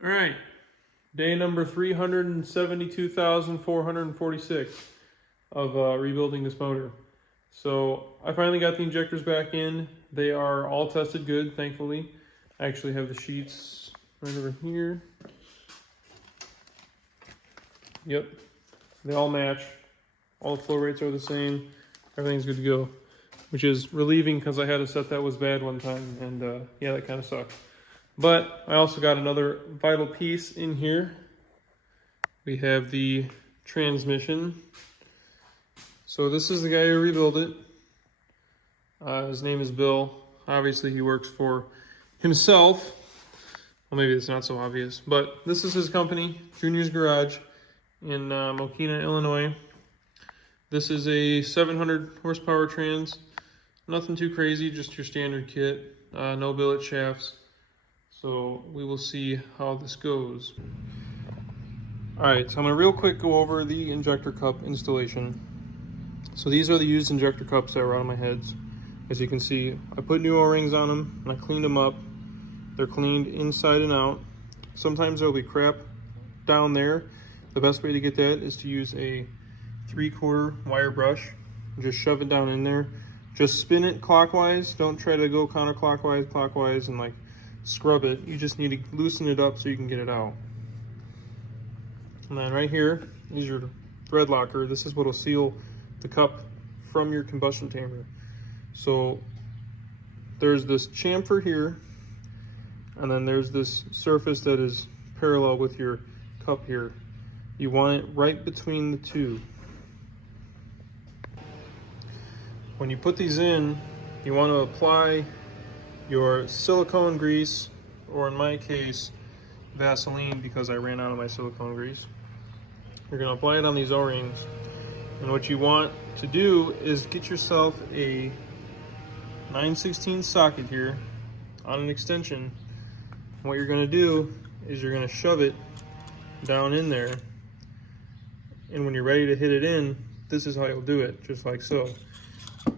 All right, day number 372,446 of rebuilding this motor. So I finally got the injectors back in. They are all tested good, thankfully. I actually have the sheets right over here. Yep, they all match. All the flow rates are the same. Everything's good to go, which is relieving because I had a set that was bad one time, and yeah, that kind of sucked. But I also got another vital piece in here. We have the transmission. So this is the guy who rebuilt it. His name is Bill. Obviously he works for himself. Well, maybe it's not so obvious, but this is his company, Junior's Garage in Mokina, Illinois. This is a 700 horsepower trans. Nothing too crazy, just your standard kit. No billet shafts. So we will see how this goes. All right, so I'm gonna real quick go over the injector cup installation. So these are the used injector cups that were on my heads. As you can see, I put new O-rings on them and I cleaned them up. They're cleaned inside and out. Sometimes there'll be crap down there. The best way to get that is to use a 3/4 wire brush. Just shove it down in there. Just spin it clockwise. Don't try to go counterclockwise, clockwise, and like scrub it. You just need to loosen it up so you can get it out. And then right here is your thread locker. This is what will seal the cup from your combustion chamber. So there's this chamfer here, and then there's this surface that is parallel with your cup here. You want it right between the two. When you put these in, you want to apply your silicone grease, or in my case, Vaseline, because I ran out of my silicone grease. You're going to apply it on these O-rings. And what you want to do is get yourself a 9/16 socket here on an extension. And what you're going to do is you're going to shove it down in there. And when you're ready to hit it in, this is how you'll do it, just like so.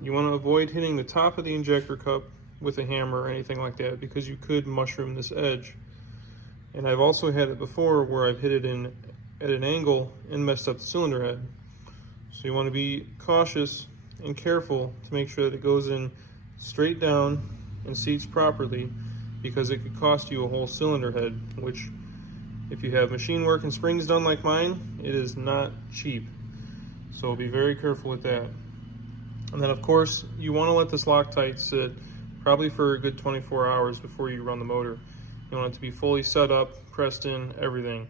You want to avoid hitting the top of the injector cup with a hammer or anything like that, because you could mushroom this edge. And I've also had it before where I've hit it in at an angle and messed up the cylinder head. So you want to be cautious and careful to make sure that it goes in straight down and seats properly, because it could cost you a whole cylinder head, which if you have machine work and springs done like mine, it is not cheap. So be very careful with that. And then of course, you want to let this Loctite sit probably for a good 24 hours before you run the motor. You want it to be fully set up, pressed in, everything.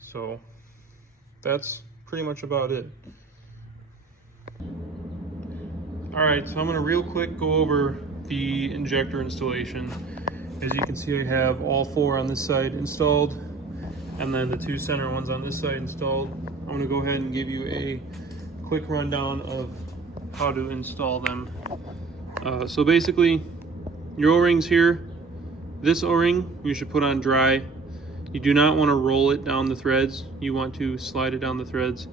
So that's pretty much about it. All right, so I'm gonna real quick go over the injector installation. As you can see, I have all 4 on this side installed, and then the 2 center ones on this side installed. I'm gonna go ahead and give you a quick rundown of how to install them. So basically, your O-rings here, this O-ring you should put on dry. You do not want to roll it down the threads. You want to slide it down the threads.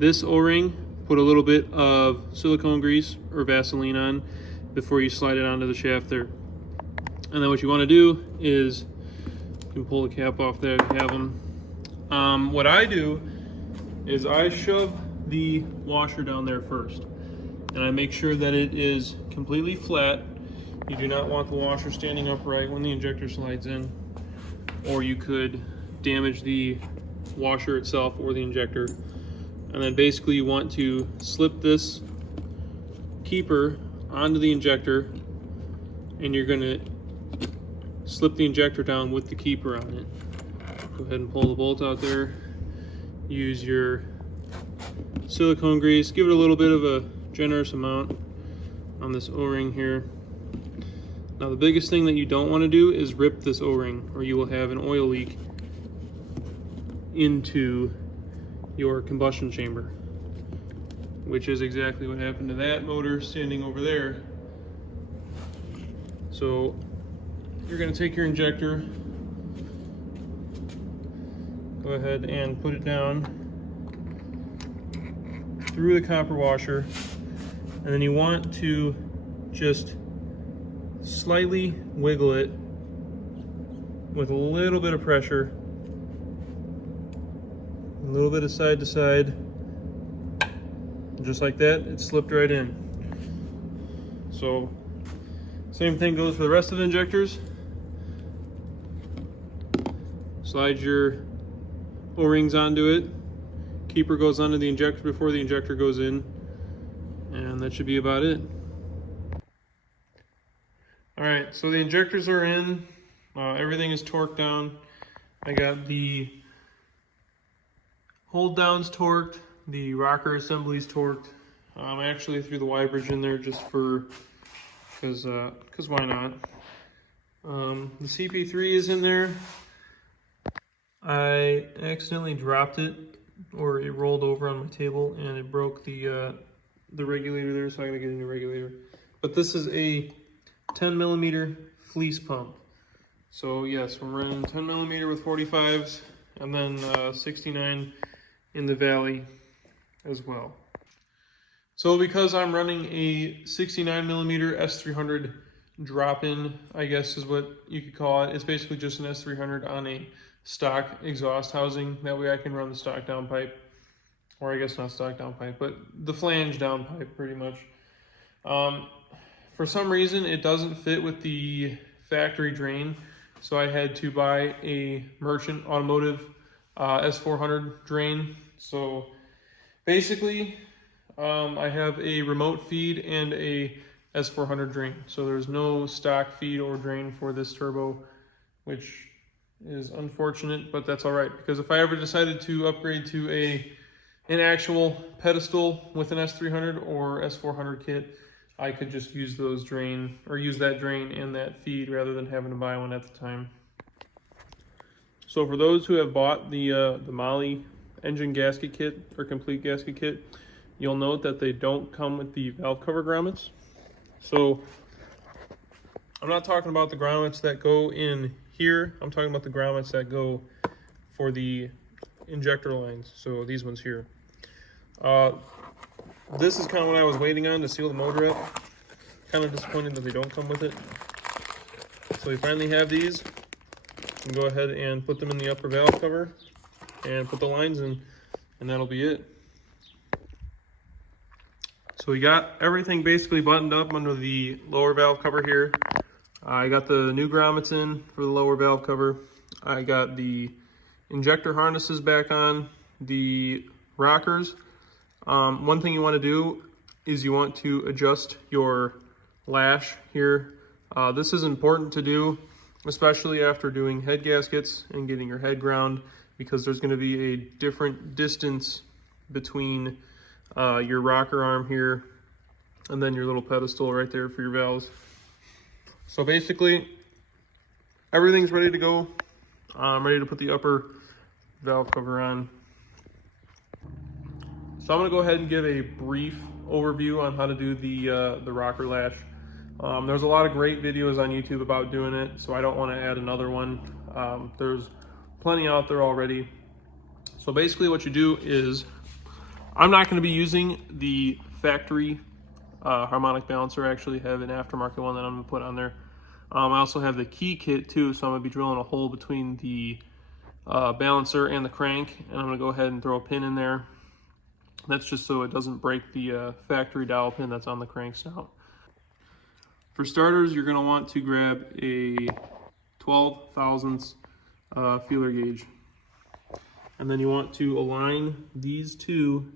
This O-ring, put a little bit of silicone grease or Vaseline on before you slide it onto the shaft there. And then what you want to do is, you can pull the cap off there if you have them. What I do is I shove the washer down there first, and I make sure that it is completely flat. You do not want the washer standing upright when the injector slides in, or you could damage the washer itself or the injector. And then basically you want to slip this keeper onto the injector, and you're gonna slip the injector down with the keeper on it. Go ahead and pull the bolt out there. Use your silicone grease. Give it a little bit of a generous amount on this O-ring here. Now the biggest thing that you don't want to do is rip this O-ring, or you will have an oil leak into your combustion chamber, which is exactly what happened to that motor standing over there. So you're going to take your injector, go ahead and put it down through the copper washer, and then you want to just slightly wiggle it with a little bit of pressure a little bit of side to side. Just like that, it slipped right in. So, same thing goes for the rest of the injectors. Slide your O-rings onto it. Keeper goes under the injector before the injector goes in. And that should be about it. Alright, so the injectors are in. Everything is torqued down. I got the hold downs torqued, the rocker assemblies torqued. I actually threw the Y bridge in there just for, because why not? The CP3 is in there. I accidentally dropped it, or it rolled over on my table and it broke the regulator there, so I gotta get a new regulator. But this is a 10 millimeter fleece pump. So yes, we're running 10 millimeter with 45s, and then 69 in the valley as well. So because I'm running a 69 millimeter S300 drop-in, I guess is what you could call it. It's basically just an S300 on a stock exhaust housing. That way I can run the stock downpipe, or I guess not stock downpipe, but the flange downpipe pretty much. For some reason, it doesn't fit with the factory drain, so I had to buy a merchant automotive S400 drain. So basically, I have a remote feed and a S400 drain. So there's no stock feed or drain for this turbo, which is unfortunate, but that's all right. Because if I ever decided to upgrade to an actual pedestal with an S300 or S400 kit, I could just use those drain, or use that drain and that feed rather than having to buy one at the time. So for those who have bought the Molly engine gasket kit or complete gasket kit, you'll note that they don't come with the valve cover grommets. So I'm not talking about the grommets that go in here. I'm talking about the grommets that go for the injector lines. So these ones here. This is kind of what I was waiting on to seal the motor up. Kind of disappointed that they don't come with it. So we finally have these. You can go ahead and put them in the upper valve cover and put the lines in, and that'll be it. So we got everything basically buttoned up under the lower valve cover here. I got the new grommets in for the lower valve cover. I got the injector harnesses back on, the rockers. One thing you want to do is you want to adjust your lash here. This is important to do, especially after doing head gaskets and getting your head ground, because there's going to be a different distance between your rocker arm here and then your little pedestal right there for your valves. So basically, everything's ready to go. I'm ready to put the upper valve cover on. So I'm going to go ahead and give a brief overview on how to do the rocker lash. There's a lot of great videos on YouTube about doing it, so I don't want to add another one. There's plenty out there already. So basically what you do is, I'm not going to be using the factory harmonic balancer. I actually have an aftermarket one that I'm going to put on there. I also have the key kit too, so I'm going to be drilling a hole between the balancer and the crank, and I'm going to go ahead and throw a pin in there. That's just so it doesn't break the factory dowel pin that's on the crank snout. For starters, you're going to want to grab a 12 thousandths feeler gauge. And then you want to align these two,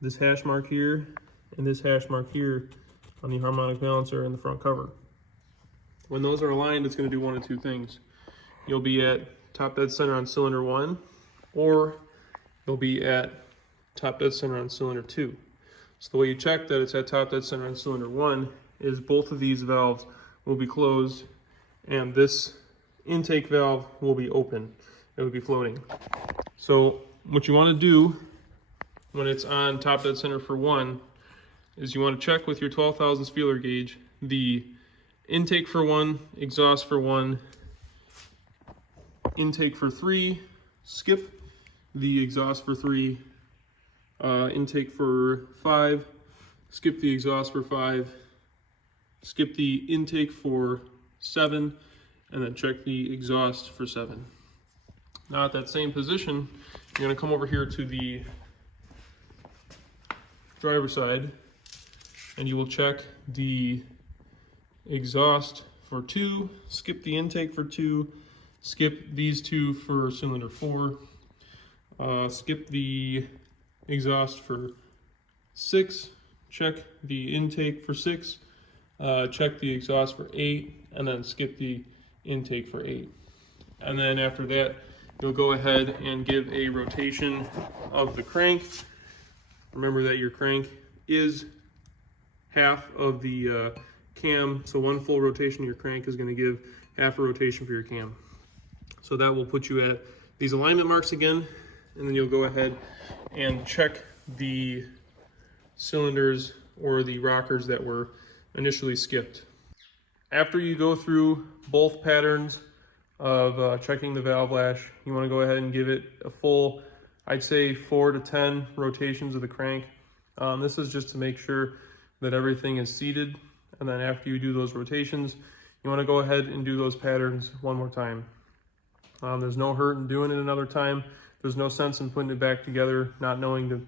this hash mark here and this hash mark here, on the harmonic balancer and the front cover. When those are aligned, it's going to do one of two things. You'll be at top dead center on cylinder 1, or you'll be at top dead center on cylinder 2. So the way you check that it's at top dead center on cylinder 1 is both of these valves will be closed and this intake valve will be open. It will be floating. So what you want to do when it's on top dead center for 1 is you want to check with your 12 thousandths feeler gauge the intake for 1, exhaust for 1, intake for 3, skip the exhaust for 3, intake for 5, skip the exhaust for 5, skip the intake for 7, and then check the exhaust for 7. Now at that same position, you're gonna come over here to the driver's side and you will check the exhaust for 2, skip the intake for 2, skip these 2 for cylinder 4, skip the exhaust for 6, check the intake for 6, check the exhaust for 8, and then skip the intake for 8. And then after that, you'll go ahead and give a rotation of the crank. Remember that your crank is half of the cam, so 1 full rotation of your crank is going to give half a rotation for your cam. So that will put you at these alignment marks again, and then you'll go ahead and check the cylinders or the rockers that were initially skipped. After you go through both patterns of checking the valve lash, you want to go ahead and give it a full, I'd say 4 to 10 rotations of the crank. This is just to make sure that everything is seated, and then after you do those rotations, you want to go ahead and do those patterns one more time. There's no hurt in doing it another time. There's no sense in putting it back together not knowing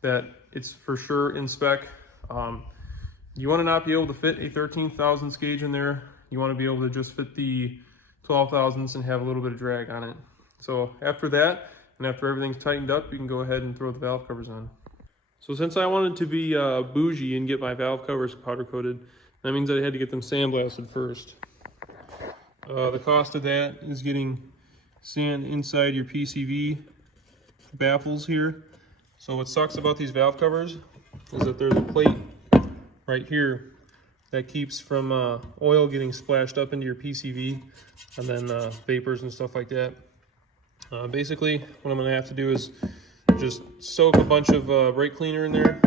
that it's for sure in spec. You want to not be able to fit a 13 thousandths gauge in there. You want to be able to just fit the 12 thousandths and have a little bit of drag on it. So after that, and after everything's tightened up, you can go ahead and throw the valve covers on. So since I wanted to be bougie and get my valve covers powder coated, that means I had to get them sandblasted first. The cost of that is getting sand inside your PCV baffles here. So what sucks about these valve covers is that there's a plate right here that keeps from oil getting splashed up into your PCV and then vapors and stuff like that. Basically, what I'm going to have to do is just soak a bunch of brake cleaner in there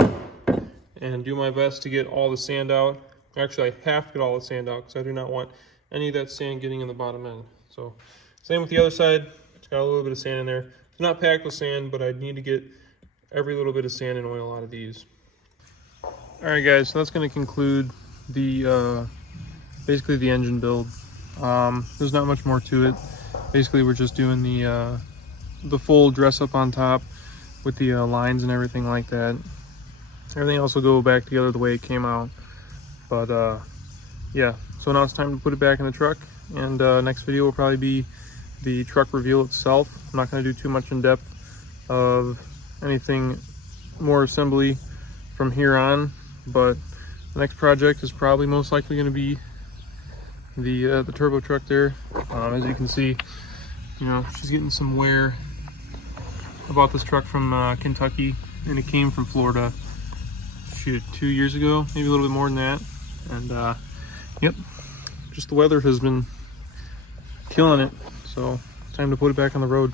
and do my best to get all the sand out. Actually, I have to get all the sand out because I do not want any of that sand getting in the bottom end. So same with the other side. It's got a little bit of sand in there. It's not packed with sand, but I need to get every little bit of sand and oil out of these. All right, guys, so that's going to conclude the basically the engine build. There's not much more to it. Basically, we're just doing the full dress up on top with the lines and everything like that. Everything else will go back together the way it came out. But yeah, so now it's time to put it back in the truck, and next video will probably be the truck reveal itself. I'm not going to do too much in depth of anything more assembly from here on, but the next project is probably most likely going to be the turbo truck there. As you can see, you know, she's getting some wear. I bought this truck from Kentucky, and it came from Florida, shoot, 2 years ago, maybe a little bit more than that. And yep, just the weather has been killing it, so time to put it back on the road.